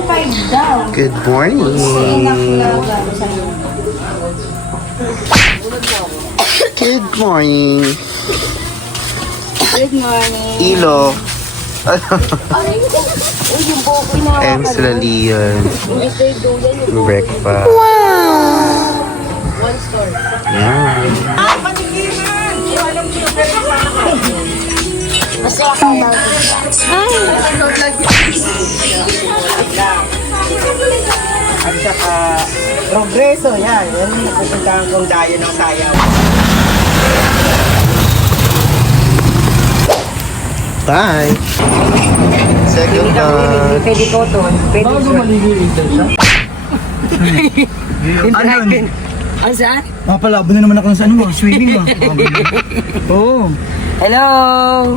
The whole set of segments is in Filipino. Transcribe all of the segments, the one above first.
1.5 daw. Good morning. Good morning. Good morning. Ilo. Uy, yung buhok ko na. And sila Leon. Breakfast. One store. Yeah. Masaya ka daw dito. At saka, progreso yan. Yan yung pupuntahan kong dayo ng sayaw. Bye. Second dog. Pwede ko to. Pwede ko. Ano? Ang saan? Mapalabo na naman ako sa ano, swimming ba? Oo. Hello!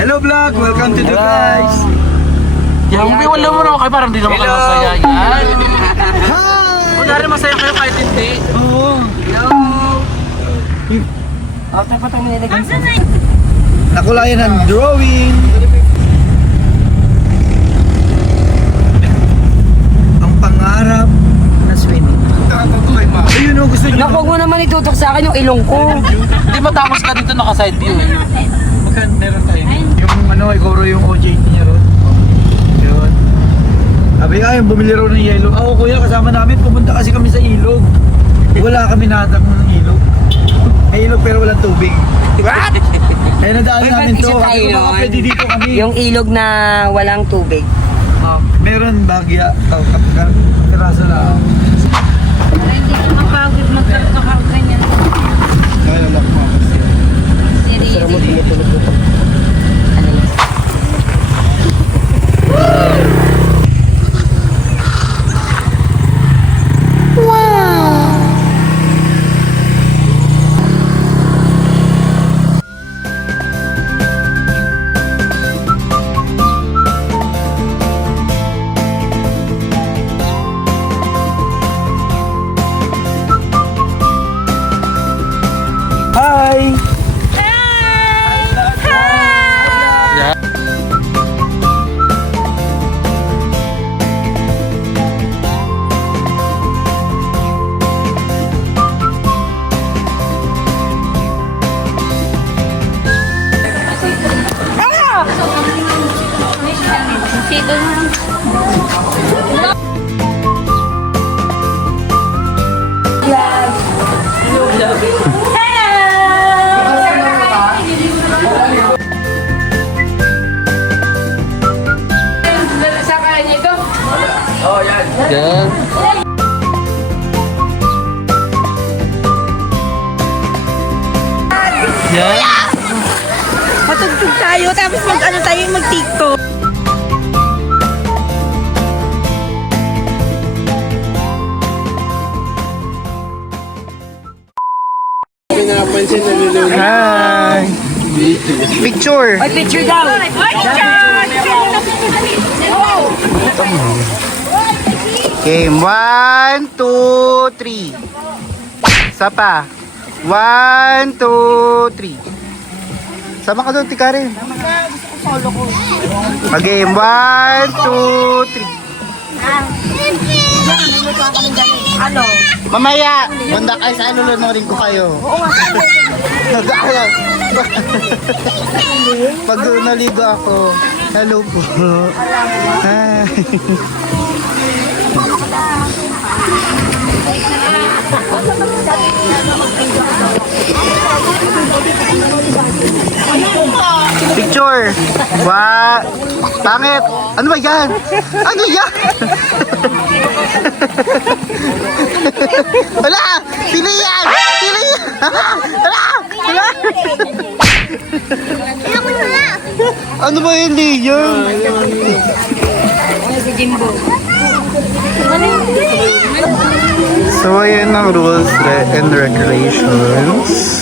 Hello vlog! Welcome to the guys! Yung wala mo na kayo, parang di naman kayo masaya yan. Kunwari masaya kayo kahit hindi. Oo. Oh, tapat ang nilagay. Nakulayan ng drawing. Ang pangarap na swimming. Ayun o, gusto niyo. Naku, huwag mo naman itutok sa akin yung ilong ko. Hindi matapos ka dito naka-side view eh. Magkano meron tayo? Yung ano, Igoro yung OJT niya ron. Yun. Sabi nga, yung bumili raw ng yelo. Ako kuya, kasama namin, pumunta kasi kami sa ilog. Wala kami natak ng ilog. May ilog pero walang tubig. What? Kaya nadaan namin to. Sabi ko, baka pwede dito kami. Yung ilog na walang tubig. Meron bagya. Piraso na. Hindi ka mapagod magkaroon ganyan. Kaya lang mo. Hi! Yan. Yan. Matugtog tayo, tapos mag-ano tayo, mag-tiktok. Hi. Picture. Ay, picture daw. Game 1, 2, 3. Isa pa. 1, 2, 3. Sama ka doon, Tikarin. Game 1, 2, 3. Ano? Mamaya, banda kayo sa lulunurin ko kayo. Nag-aalam. Pag naligo ako, hello po. Hi. Picture. Pangit. Ano ba yan? Ano yan? Wala! Pili yan! Pili yan! Wala! Wala! Ano ba yun, Leon? So, ayan ang rules and regulations.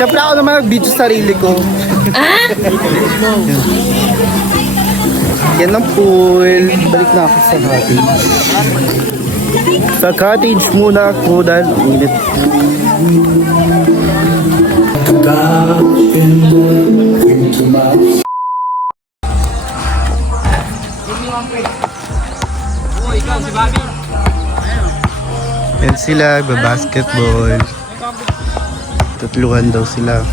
Siyempre ako naman nag-video sa sarili ko. Yan ang pool. Balik na ako sa cottage. Sa cottage muna ako dahil ang init. sila, basketball. Tutulungan daw sila.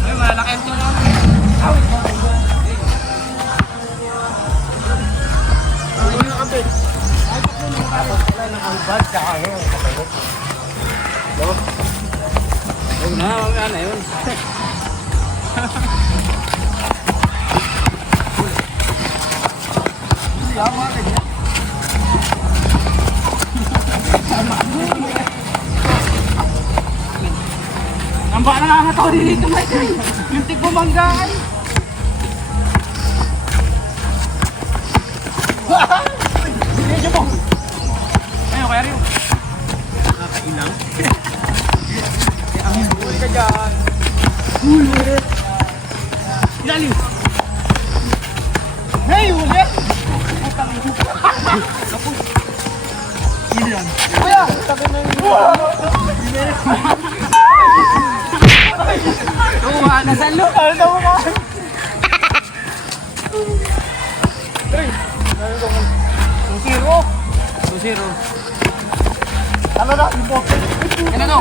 Ang baka nakakatawa din dito, Michael. Yung tigpumanggaan. Medyo po. Ayun, kaya rin. Nakakailang. Ang huli ka dyan. Huli. Ilalim. Hey, huli. Sino yan? Kuya! Sabi na yun. Tuwa na sa loob. Ano daw mo? Zero. Ano na? Ano na?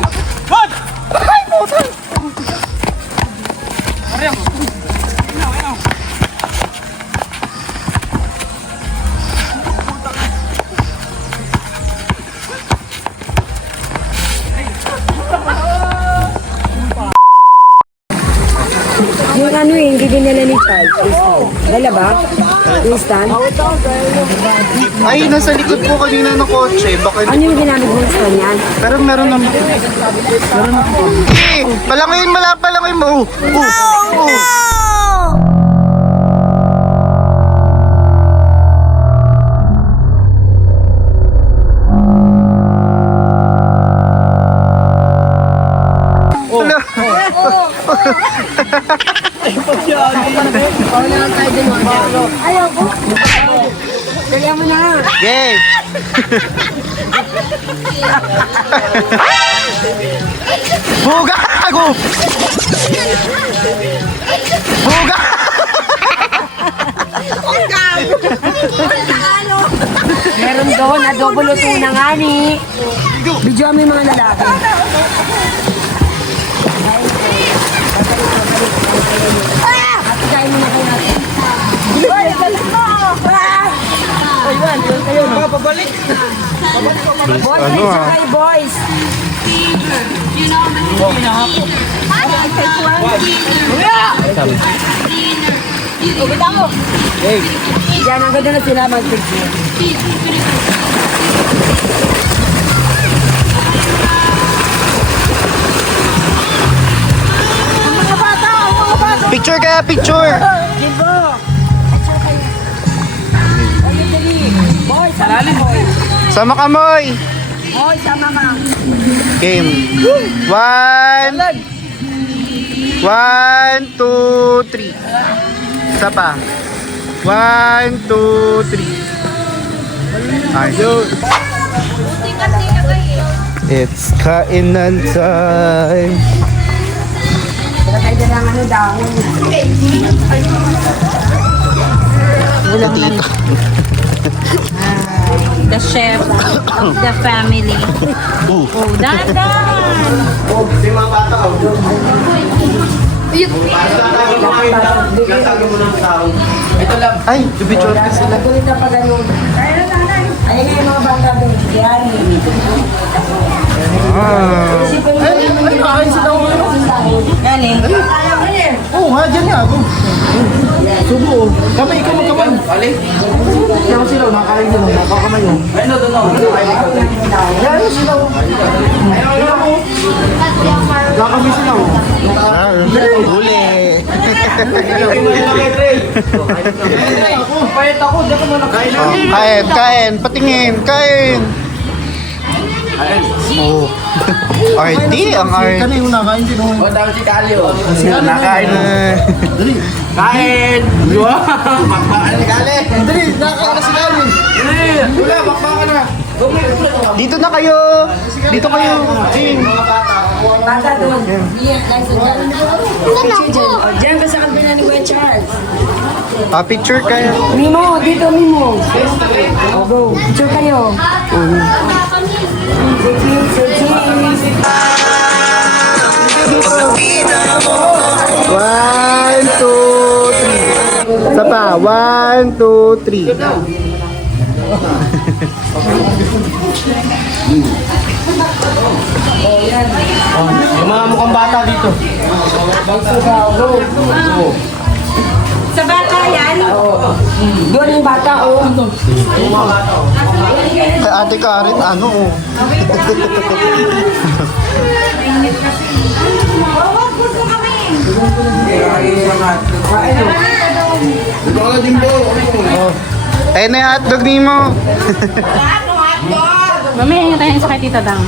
What? Ay, putal! Ariyan mo. Ino. Yung ano eh, hindi dinala ni Charles. Dala ba? Instant? Ay, nasa likod po kanina ng kotse. Baka Ano yung ginamit mo instant yan? pero meron naman. Meron naman. Eh, palangoyin mo. Wala. Ayaw ko. Kaya mo na. Game. Buga ako. Buga. Meron doon, adobo luto na nga ni. Video mo yung mga lalaki. Atigayin mo na kayo natin. Boy, galit mo! Pabalik. Boys, Ano, ano, ah? boys. Yan, ang ganda na sila mag-picture. Picture kaya, picture. Gibo! Ayun, dali. Boys, sama ka, boys. Sama ka, Moy. Boys, sama ka. Game. 1, 2, 3. Isa pa. 1, 2, 3. Ayun. It's kainan time. Kaya kayo lang ano dahon. The chef of the family. Oh, dandan! Ay, picture ka sila. Nagulit na pa ganun. Ayun nga yung mga bata doon. Yan. Isipin mo yung Ay, sila ko. galing. Oo nga, dyan nga. Subo. Kamay, kamay. Kaya sila, nakakain sila. Nakakamay yun. Yan, sila. Nakakamay sila. Huli. Payat ako. Diyan ka muna kain. Kain. Patingin. Kain. Oh. RT, ang RT. Kanina yung nakain din. O, tawag si Kalyo. Sila nakain. Kain! Diba? Makbakan ni Kali. Dali, nakain na sila. Wala, makbakan na. Dito na kayo. Dito kayo. Ching. Bata doon. Yan, guys. O, dyan ka sa kabila ni Kuya Charles. Picture kayo. Mimo, dito Mimo. O, go. Picture kayo. Sige, sige. One, two, three. Isa pa. 1, 2, 3. Yung mga mukhang bata dito. Sa bata yan? Doon yung bata, oh. Kay Ate Karen, ano oh. Wawag, gusto kami. Ayun na yung hotdog ni mo. Mamaya yung tayo sa kay Tita Dang.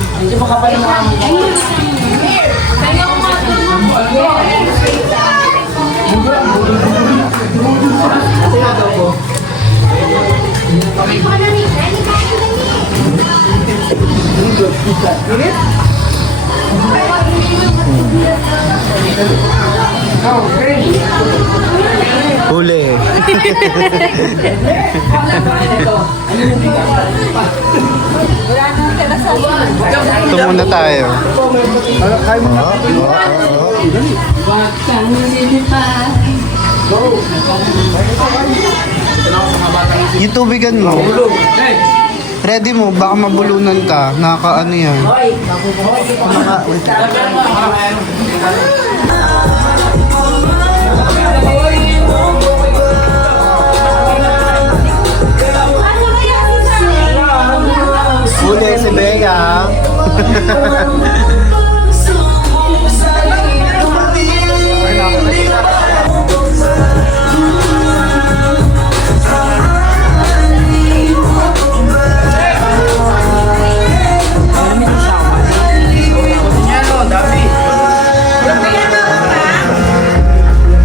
Huli. Ito muna tayo. Yung tubigan mo. Ready mo, baka mabulunan ka. Nakakaano yan. Huli si Bea.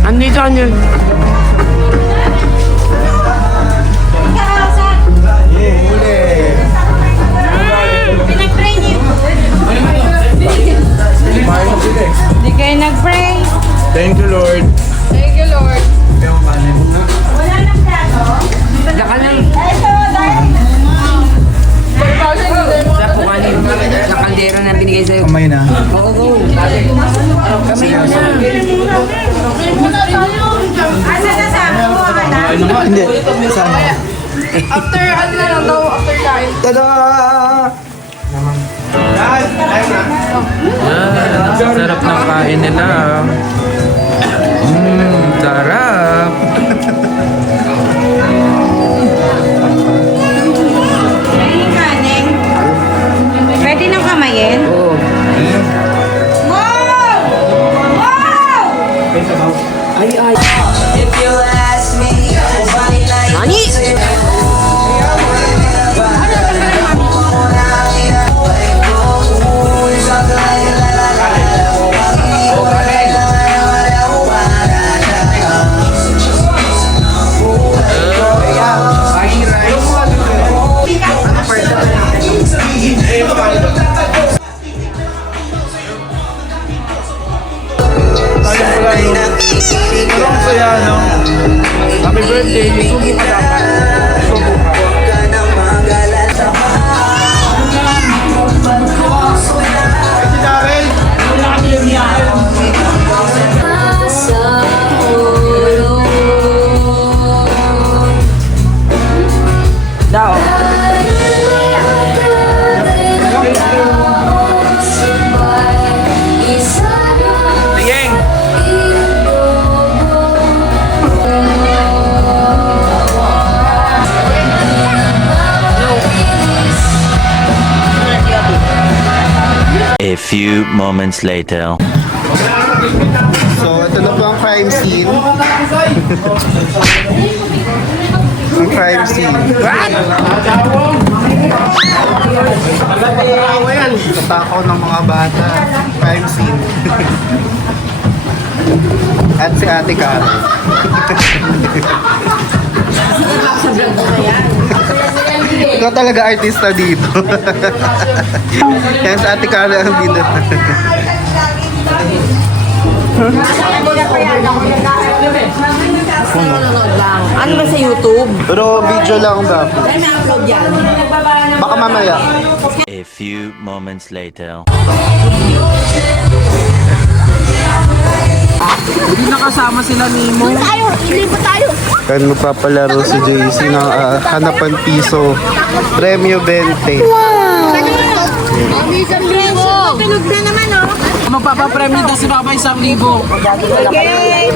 Andito ka niyo. Pinag-pray niyo. Hindi kayo nag-pray. Thank you, Lord. Thank you, Lord. Wala nang plato? Daka lang. Ito, dahil. Sa kaldero na binigay sa'yo. Kamay na. Oo. Kamay mo na. Asa na sa ako, anak? Hindi. Saan? After, ano na lang daw, after kain. Tada! Sarap ng kain nila. Sarap. Ay, kaning. Pwede nang kamayin? Oo. Wow! Wow! Ay, ay. Nani? Pero ang saya, no? Happy birthday. Subo ka dapat. Subo ka. Si Darren. Daw. Tingeng. A few moments later. So, ito na po ang crime scene. Ang crime scene. Katakaw ng mga bata. Crime scene. At si Ate Karen. Ikaw talaga artista dito. Yan si Ate Karen ang dito. Hindi na pa yan. Ako nag-aaral Ano ba sa YouTube? Pero video lang dapat. Ay, na-upload yan. Baka mamaya. A few moments later. Hindi nakasama sila Nemo. Tayo, lipat tayo. Kan magpapalaro si JC ng hanapan piso. Premyo 20. Tulog na naman, oh. Magpapapremyo daw si Papa 1,000. Yay!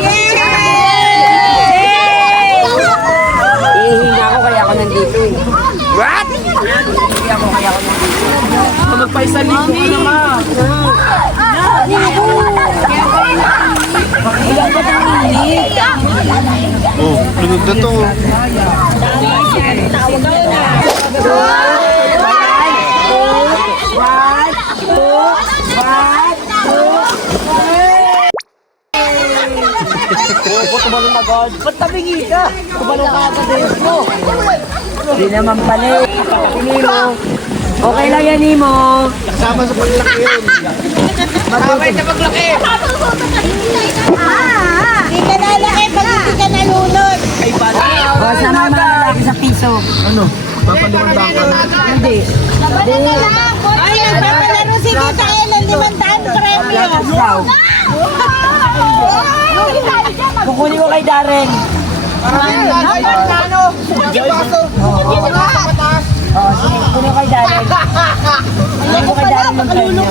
Hihinga ako kaya ako nandito eh. Magpa-1,000 naman. Oh, lunod na to. Hindi naman pala eh. Nemo. Okay lang yan, Nemo. Kasama sa paglaki yun. Hindi ka nalaki pag hindi ka nalunod. O, sama yung mga lalaki sa piso. Hindi. Ay, nagpapalaro si Tita Ellen, 500 premyo. Daw. Kukunin ko kay Darren. Kukunin ko kay Darren. Kukunin ko kay Darren ng premyo.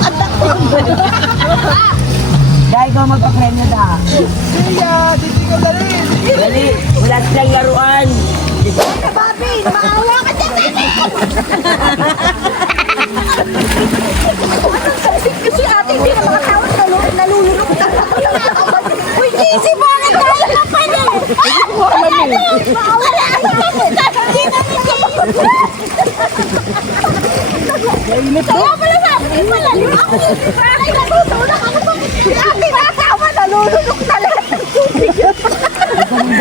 Dahil ko magpa-premyo da. Dali, wala silang laruan. Bobby, maawa ka dyan. Kasi ate, hindi na makatawag, nalulunok na. Uy, JC, bakit tayo na pala? Maawa na kaya pala sa akin pala. Ay, natutulak ako pa. Ate, nasama, nalulunok na lahat ng tubig.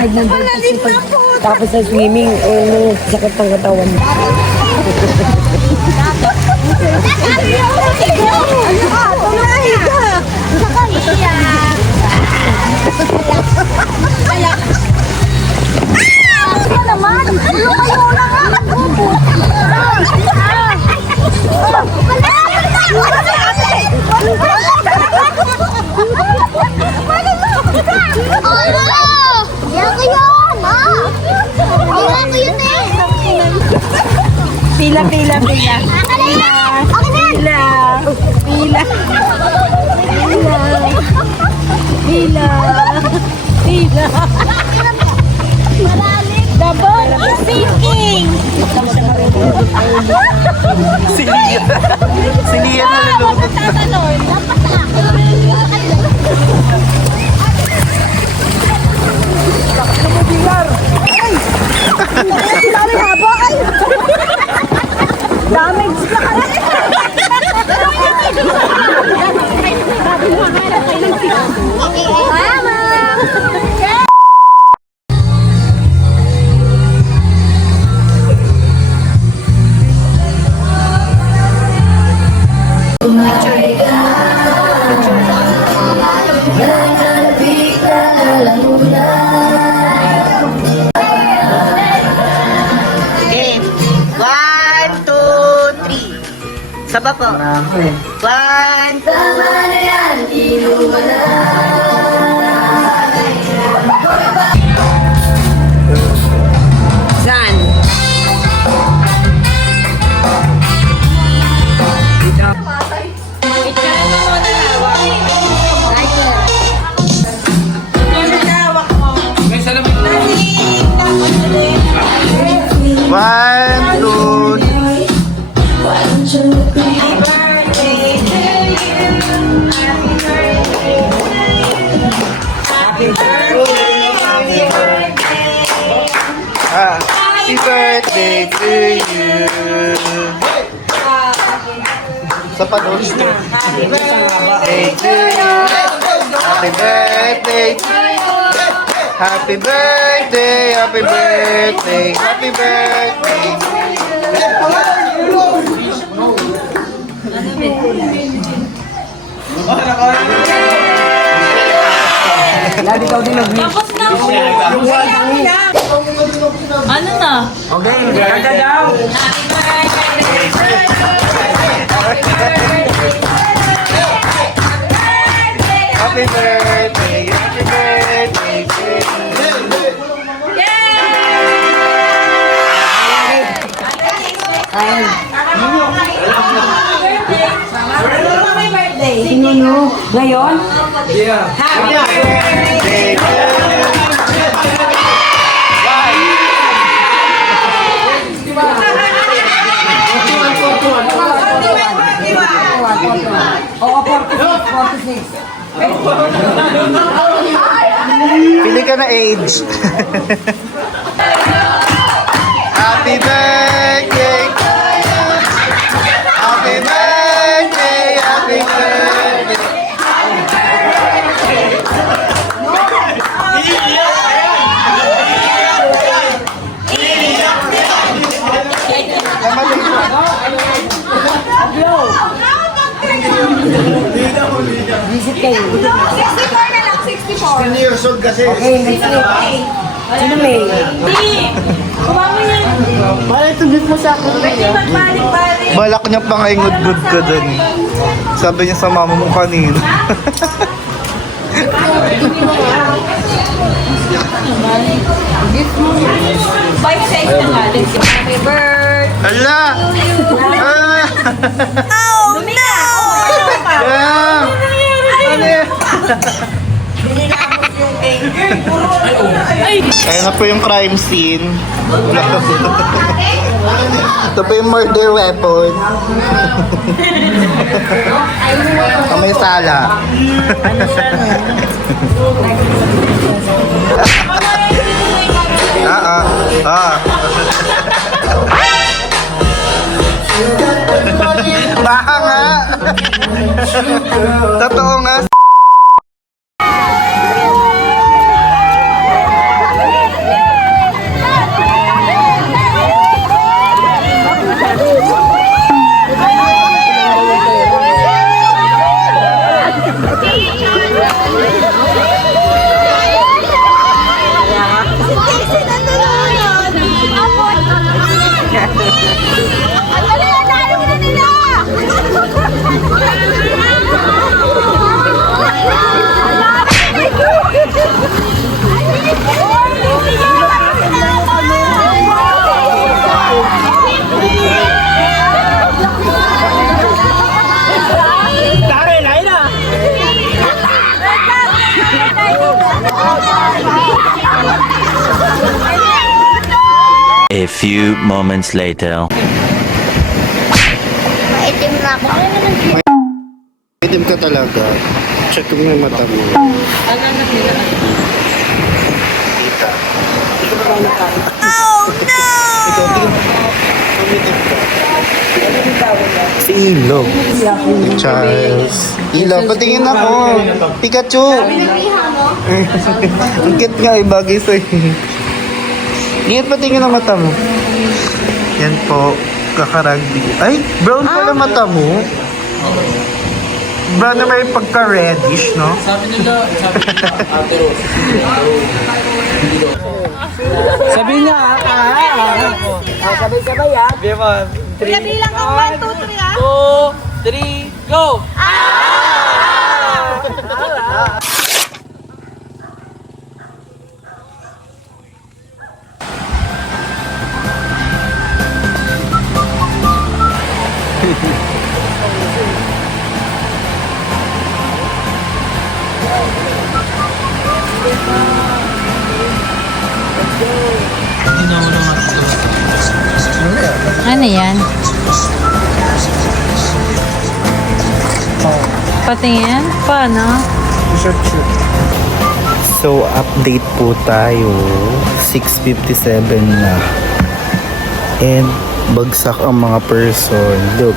Malalim na po. Tapos sa swimming, sakit ng katawan. Pila. Pila. Pila. The ball is sinking. Siniya na lulunod. Okay. 1, 2, 3. Saba po. 1, 2, Saan? May salamin. 1, 2, Happy birthday to you. Sa panon. Happy birthday to you. Happy birthday to you. Happy birthday, happy birthday, happy birthday. Lagi ikaw din mag-wish. Tapos na po. Ano na? Okay, kanta daw. Happy birthday, happy birthday to you. Sino no? Ngayon? Oo, 46. Pili ka na age. Happy birthday to you. Happy birthday, happy birthday. Visit kayo. 64 na lang, 64. 10 years old kasi. Okay, next week. Sino May? Kumama yan. Pwede magbalik-balik. Balak niya pa nga ingud-gud ka dun. Sabi niya sa mama mo kanina. Bike size na nga. Happy birthday. Hala! Ah! Oh, no! Yeah! Ano yan? Ayun na po yung crime scene. Ito po yung murder weapon. May sala. Baka nga. Totoo nga. A few moments later. Maitim na ako. Itim ka talaga. Check mo yung mata mo. Oh, no! Si Ilo. Si Charles. Ilo, patingin ako. Pikachu. Ang cute nga, ibagay sa'yo. Ingit, patingin ang mata mo. Yan po, kakaragbi. Ay, brown pala mata mo. Brown na may pagka-reddish, no? Sabi niya, Sabay-sabay ah. Kuya, bilang ang 1, 2, 3 ah. 2, 3, go! Ano yan? Patingin? Paano? So, update po tayo. 6:57 na. And, bagsak ang mga person. Look.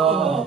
Wala